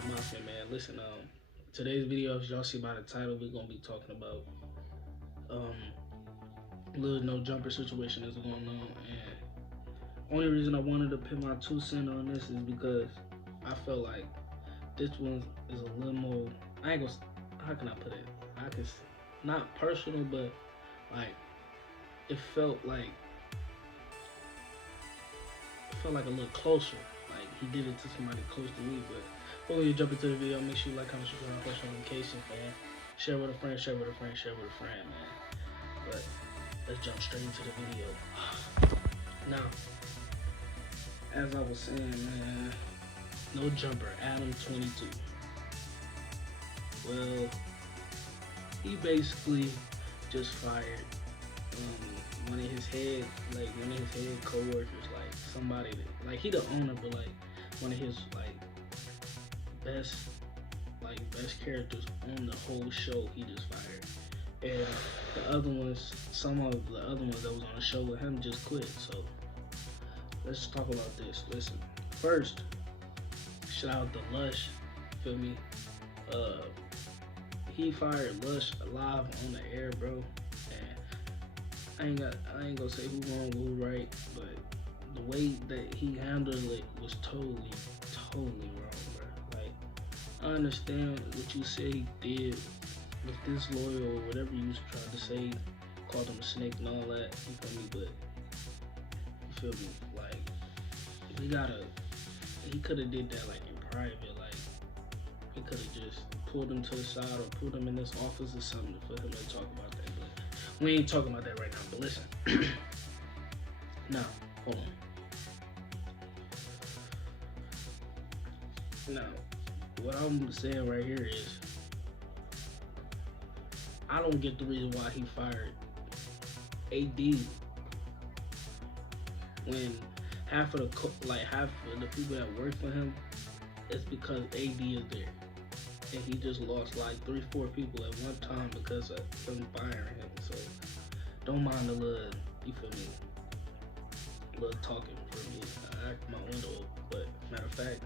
the Mafia, man. Listen, today's video, as y'all see by the title, we're gonna be talking about um little no jumper situation that's going on, and only reason I wanted to put my 2 cents on this is because I felt like this one is a little more. I ain't gonna. How can I put it? I can not personal, but like it felt like a little closer. Like he did it to somebody close to me. But before we jump into the video, make sure you like, comment, subscribe, post notifications, man. Share with a friend, share with a friend, share with a friend, man. But let's jump straight into the video. Now, as I was saying, man, no jumper, Adam 22. Well, he basically just fired one of his head co-workers, like somebody that, like he the owner, but like one of his best best characters on the whole show, he just fired. And the other ones, some of the other ones that was on the show with him just quit. So let's talk about this. Listen, first, shout out to Lush. Feel me? Uh, he fired Lush live on the air, bro. I ain't gonna say who wrong, who right, but the way that he handled it was totally wrong, bro. Like, I understand what you say he did with disloyal or whatever you tried to say, called him a snake and all that. You feel me? But you feel me? Like, he could have did that like in private. Like, he could have just pulled him to the side or put him in this office or something for him to talk about that. But we ain't talking about that right now. But listen, now hold on. Now, what I'm saying right here is, I don't get the reason why he fired AD when half of the people that work for him, it's because AD is there, and he just lost like 3-4 people at one time because of them firing him. So don't mind the little, you feel me, little talking for me. I act my window open, but matter of fact,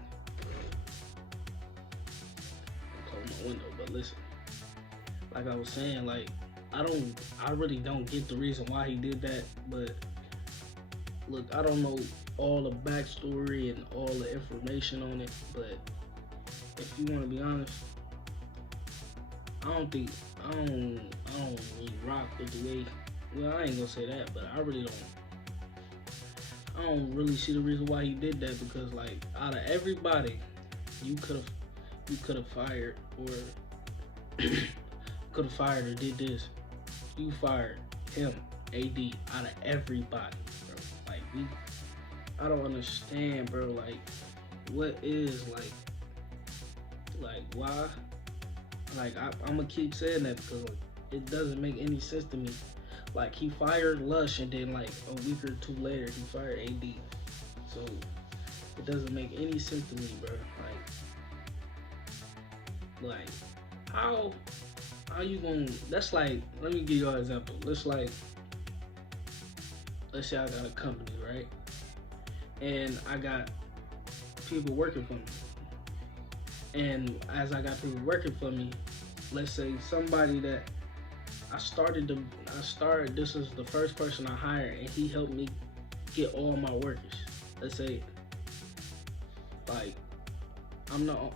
I'm close my window. But listen, like I was saying, like I really don't get the reason why he did that. But look, I don't know all the backstory and all the information on it, but if you want to be honest, I don't really rock with the way. Well, I ain't gonna say that, but I really don't. I don't really see the reason why he did that, because like out of everybody, you could have fired or could have fired or did this. You fired him, AD, out of everybody, bro. Like I don't understand, bro. Like, what is like why? Like I'm gonna keep saying that because like, it doesn't make any sense to me. Like he fired Lush and then like a week or two later he fired AD. So it doesn't make any sense to me, bro. Like how you gonna? That's like, let me give you an example. Let's say I got a company, right? And I got people working for me. And as I got people working for me, let's say somebody that this is the first person I hired and he helped me get all my workers. Let's say, like,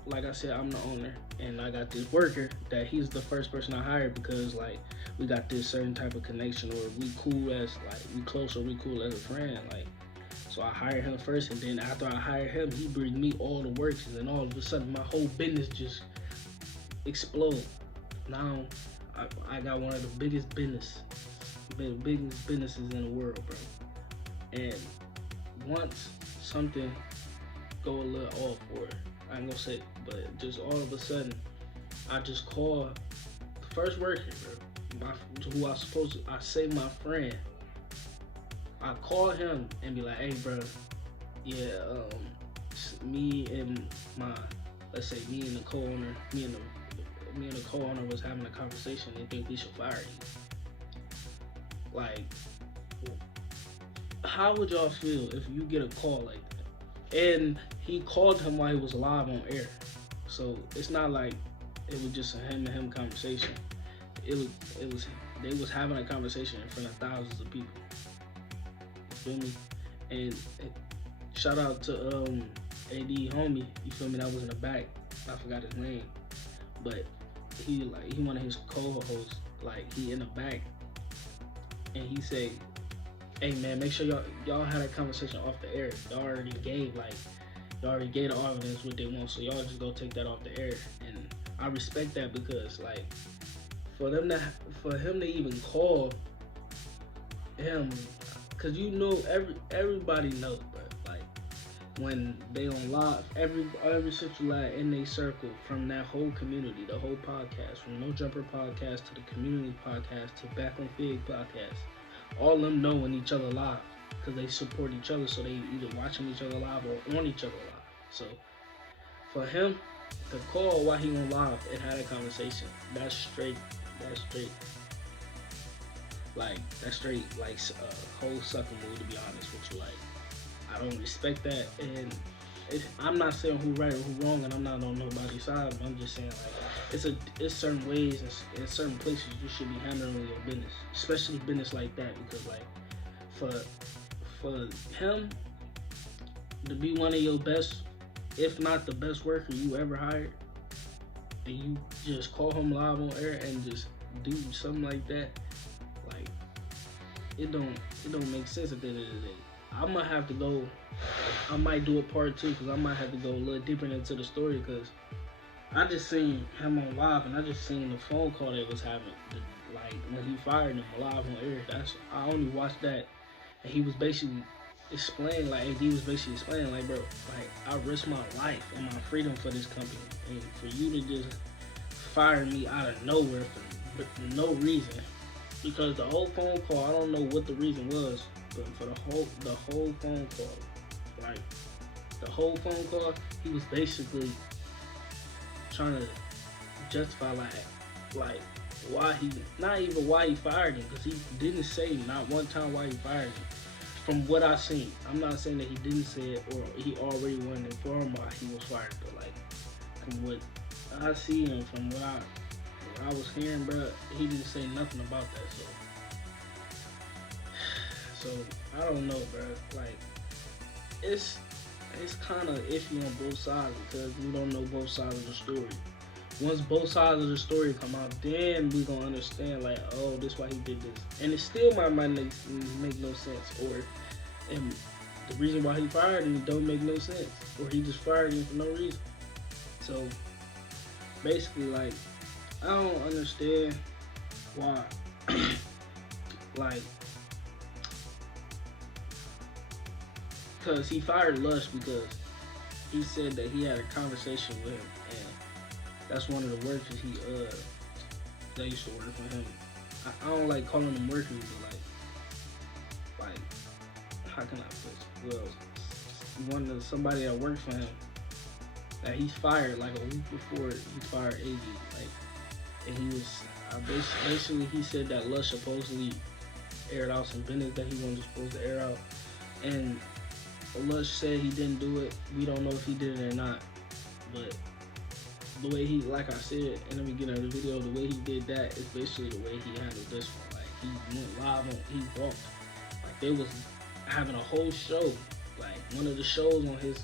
like I said, I'm the owner and I got this worker that he's the first person I hired because like we got this certain type of connection, or we cool as like we close, or we cool as a friend. Like, so I hired him first, and then after I hired him, he bring me all the works, and then all of a sudden my whole business just explode. Now I got one of the biggest businesses in the world, bro. And once something go a little off, or I ain't gonna say, but just all of a sudden, I just call the first worker, bro. Who I say my friend. I call him and be like, hey, bro, yeah, me and my, let's say me and the co-owner, me and the co-owner was having a conversation and think we should fire you. Like, how would y'all feel if you get a call like that? And he called him while he was live on air. So it's not like it was just a him and him conversation. It was it was they was having a conversation in front of thousands of people. You feel me? And shout out to AD homie. You feel me? That was in the back. I forgot his name, but he one of his co-hosts. Like he in the back, and he say, "Hey man, make sure y'all had that conversation off the air. Y'all already gave the audience what they want, so y'all just go take that off the air." And I respect that because like for them to for him to even call him, cause you know everybody knows, bro. Like when they on live, every central lad in their circle from that whole community, the whole podcast, from No Jumper podcast to the community podcast to Back on Fig podcast, all of them knowing each other live because they support each other, so they either watching each other live or on each other live. So for him to call while he on live and have a conversation, that's straight. That's straight. That's straight. Like whole sucker move. To be honest with you, like I don't respect that, and I'm not saying who right or who wrong, and I'm not on nobody's side. But I'm just saying like it's certain ways and in certain places you should be handling your business, especially business like that, because like for him to be one of your best, if not the best worker you ever hired, and you just call him live on air and just do something like that, like it don't make sense at the end of the day. I'm gonna have to go. I might do a part two because I might have to go a little deeper into the story because I just seen him on live and I just seen the phone call that was having, like when he fired him live on air. I only watched that, and he was basically explaining, like AD was basically explaining, like, bro, like I risked my life and my freedom for this company, and for you to just fire me out of nowhere for no reason, because the whole phone call, I don't know what the reason was, but for the whole phone call, like the whole phone call, he was basically trying to justify like why he, not even why he fired him, because he didn't say not one time why he fired him. From what I seen, I'm not saying that he didn't say it or he already wasn't informed why he was fired, but like from what I see and from what I was hearing, bro, he didn't say nothing about that. So I don't know, bro. Like it's kind of iffy on both sides because we don't know both sides of the story. Once both sides of the story come out, then we gonna understand like, oh, this why he did this, and it still might make no sense, or and the reason why he fired him don't make no sense, or he just fired him for no reason. So basically, like, I don't understand why, like, because he fired Lush because he said that he had a conversation with him, and that's one of the workers that used to work for him. I don't like calling them workers, but like how can I put it? Well, somebody that worked for him that he fired like a week before he fired AD, like, and he was basically he said that Lush supposedly aired out some business that he wasn't supposed to air out, and Lush said he didn't do it. We don't know if he did it or not, but the way he, like I said in the beginning of the video, the way he did that is basically the way he handled this one. Like he went live he walked, like they was having a whole show. Like one of the shows on his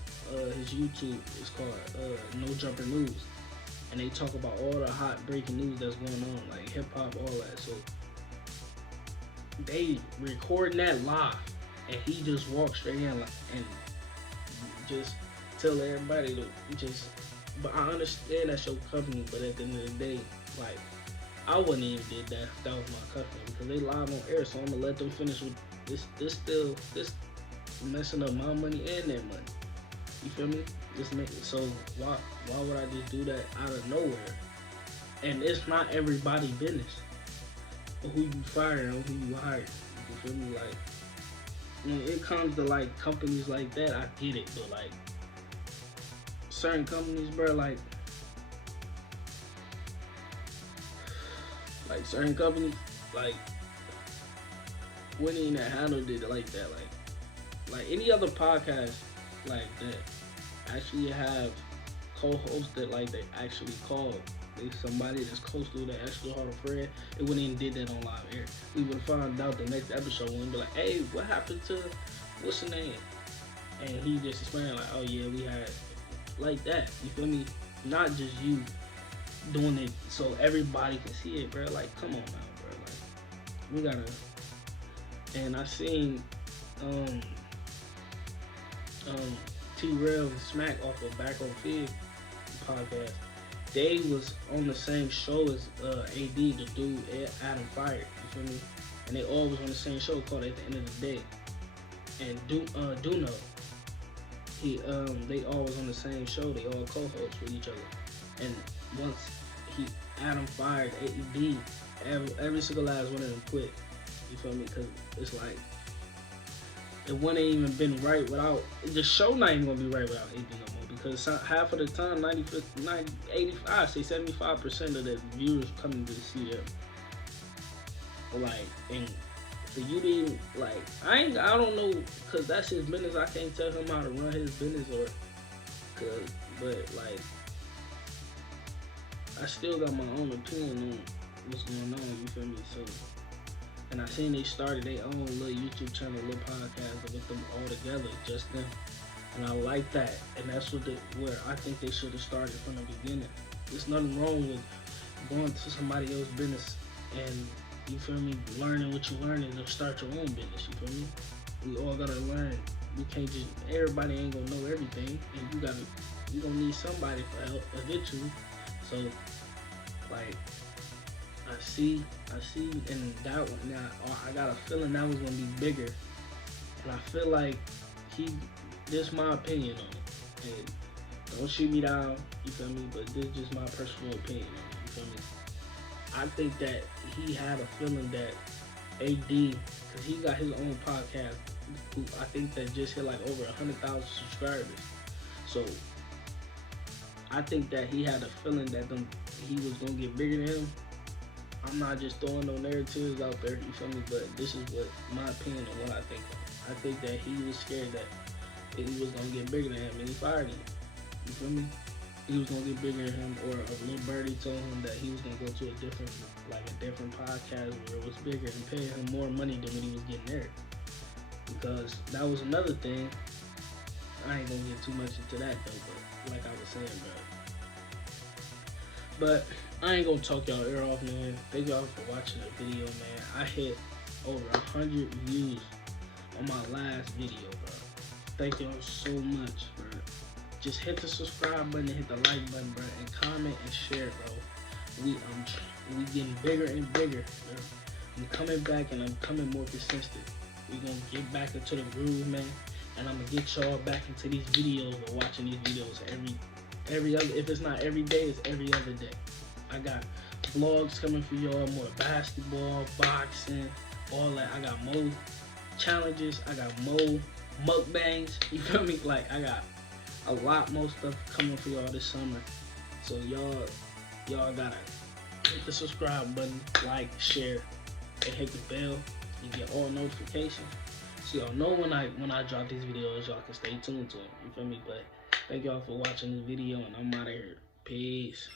YouTube is called No Jumper News, and they talk about all the hot breaking news that's going on, like hip hop, all that. So they recording that live, and he just walked straight in and just tell everybody to just. But I understand that's your company, but at the end of the day, like, I wouldn't even did that if that was my company, because they live on air, so I'm gonna let them finish with this messing up my money and their money. You feel me? So why would I just do that out of nowhere? And it's not everybody business who you fire and who you hire. You feel me? Like when it comes to like companies like that, I get it, but like certain companies, bro, like certain companies, like wouldn't even handled it like that. Like any other podcast like that actually have co-host that like they actually called. They somebody that's close to the actual Hall of Fred. They wouldn't even did that on live air. We would found out the next episode and be like, hey, what happened to what's the name? And he just explained like, oh yeah, we had like that. You feel me? Not just you doing it so everybody can see it, bro. Like, come on now, bro. Like, we gotta. And I seen T-Rail and Smack off of Back on Fig podcast. They was on the same show as AD, the dude Adam Fired. You feel me? And they all was on the same show called At the End of the Day. And Duno, they all was on the same show. They all co-hosts with each other. And once Adam fired AD, every single last one of them quit. You feel me? Because it's like it wouldn't even been right without the show. Not even gonna be right without AD no more. Because half of the time, 85, say 75% of the viewers coming to see them. Like, and for you to even, like, I don't know, cause that's his business. I can't tell him how to run his business but like, I still got my own opinion on what's going on. You feel me? So, and I seen they started their own little YouTube channel, little podcast with them all together, just them. And I like that, and that's where I think they should have started from the beginning. There's nothing wrong with going to somebody else's business and, you feel me, learning what you learn and start your own business. You feel me? We all gotta learn. We can't just, everybody ain't gonna know everything, and you gonna need somebody for help eventually. So, like, I see, and that one, now I got a feeling that was gonna be bigger, and I feel like this is my opinion on it, and don't shoot me down, you feel me, but this is just my personal opinion on it, you feel me. I think that he had a feeling that AD, because he got his own podcast, who I think that just hit like over 100,000 subscribers, so I think that he had a feeling that he was gonna get bigger than him. I'm not just throwing no narratives out there, you feel me, but this is what my opinion on what I think of it. I think that he was scared that he was gonna get bigger than him, and he fired him. You feel me? He was gonna get bigger than him, or a little birdie told him that he was gonna go to a different podcast where it was bigger and pay him more money than what he was getting there. Because that was another thing. I ain't gonna get too much into that though, but like I was saying, bro. But I ain't gonna talk y'all ear off, man. Thank y'all for watching the video, man. I hit over 100 views on my last video, bro. Thank y'all so much, bro. Just hit the subscribe button and hit the like button, bro, and comment and share, bro. We getting bigger and bigger, bro. I'm coming back and I'm coming more consistent. We gonna get back into the groove, man, and I'm gonna get y'all back into these videos or watching these videos every other. If it's not every day, it's every other day. I got vlogs coming for y'all, more basketball, boxing, all that. I got more challenges. I got more mukbangs. You feel me? Like, I got a lot more stuff coming for y'all this summer. So y'all gotta hit the subscribe button, like, share, and hit the bell and get all notifications. So y'all know when I drop these videos, y'all can stay tuned to them. You feel me? But thank y'all for watching this video, and I'm out of here. Peace.